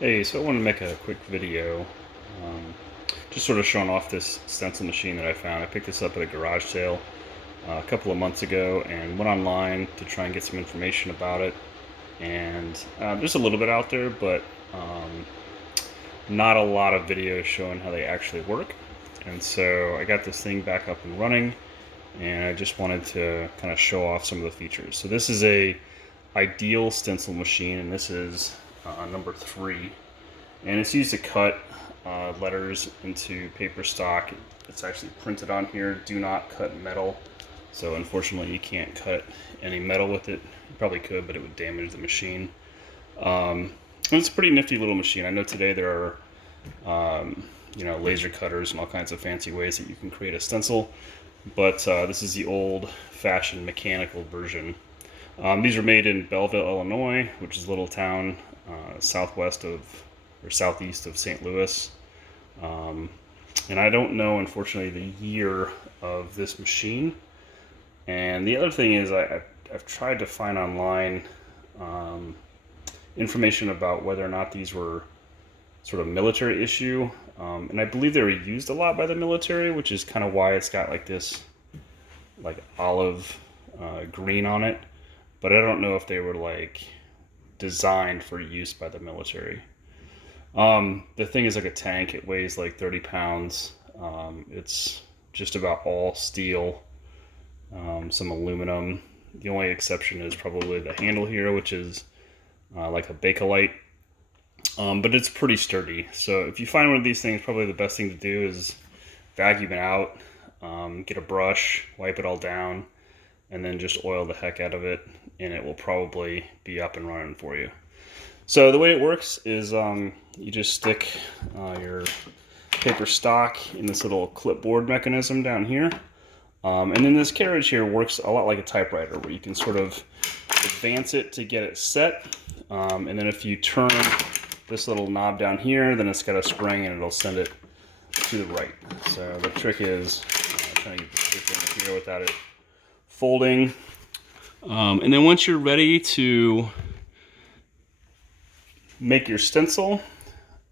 Hey, so I want to make a quick video, just sort of showing off this stencil machine that I found. I picked this up at a garage sale a couple of months ago and went online to try and get some information about it. And there's a little bit out there, but not a lot of videos showing how they actually work. And so I got this thing back up and running, and I just wanted to kind of show off some of the features. So this is a ideal stencil machine, and this is number 3, and it's used to cut letters into paper stock. It's actually printed on here, do not cut metal. So unfortunately you can't cut any metal with it. You probably could, but it would damage the machine. It's a pretty nifty little machine. I know today there are laser cutters and all kinds of fancy ways that you can create a stencil, but this is the old-fashioned mechanical version. These are made in Belleville, Illinois, which is a little town southeast of St. Louis. And I don't know, unfortunately, the year of this machine. And the other thing is I've tried to find online information about whether or not these were sort of military issue. And I believe they were used a lot by the military, which is kind of why it's got like this like olive green on it. But I don't know if they were like designed for use by the military. The thing is like a tank. It weighs like 30 pounds. It's just about all steel, some aluminum. The only exception is probably the handle here, which is like a Bakelite. But it's pretty sturdy. So if you find one of these things, probably the best thing to do is vacuum it out, get a brush, wipe it all down, and then just oil the heck out of it, and it will probably be up and running for you. So the way it works is you just stick your paper stock in this little clipboard mechanism down here. And then this carriage here works a lot like a typewriter, where you can sort of advance it to get it set. And then if you turn this little knob down here, then it's got a spring and it'll send it to the right. So the trick is trying to get the paper in here without it folding. And then once you're ready to make your stencil,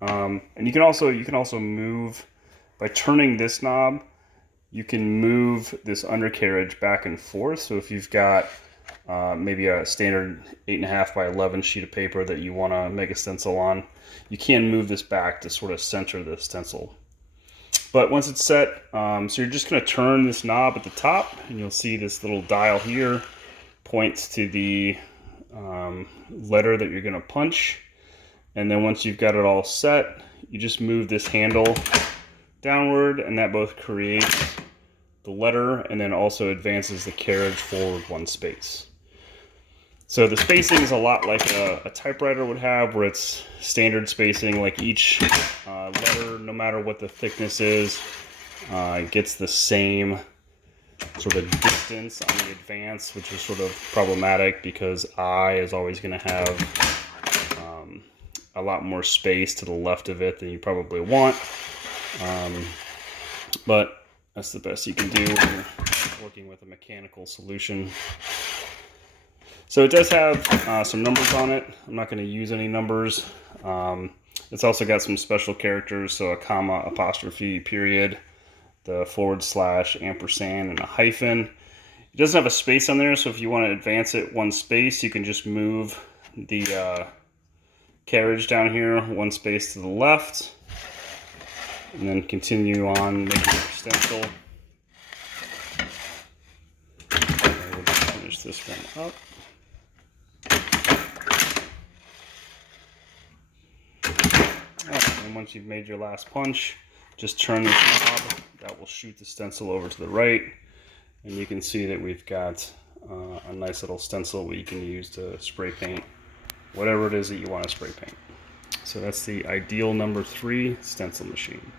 and you can also move by turning this knob. You can move this undercarriage back and forth. So if you've got maybe a standard 8.5 by 11 sheet of paper that you want to make a stencil on, you can move this back to sort of center the stencil. But once it's set, so you're just going to turn this knob at the top, and you'll see this little dial here points to the letter that you're going to punch. And then once you've got it all set, you just move this handle downward, and that both creates the letter and then also advances the carriage forward 1 space. So the spacing is a lot like a typewriter would have, where it's standard spacing. Like each letter, no matter what the thickness is, gets the same sort of distance on the advance, which is sort of problematic because I is always going to have a lot more space to the left of it than you probably want. But that's the best you can do when you're working with a mechanical solution. So it does have some numbers on it. I'm not going to use any numbers. It's also got some special characters, so a comma, apostrophe, period, the /, ampersand, and a hyphen. It doesn't have a space on there, so if you want to advance it 1 space, you can just move the carriage down here 1 space to the left, and then continue on making your stencil. And we'll just finish this one up. And once you've made your last punch, just turn this knob. That will shoot the stencil over to the right, and you can see that we've got a nice little stencil we can use to spray paint whatever it is that you want to spray paint. So that's the ideal number 3 stencil machine.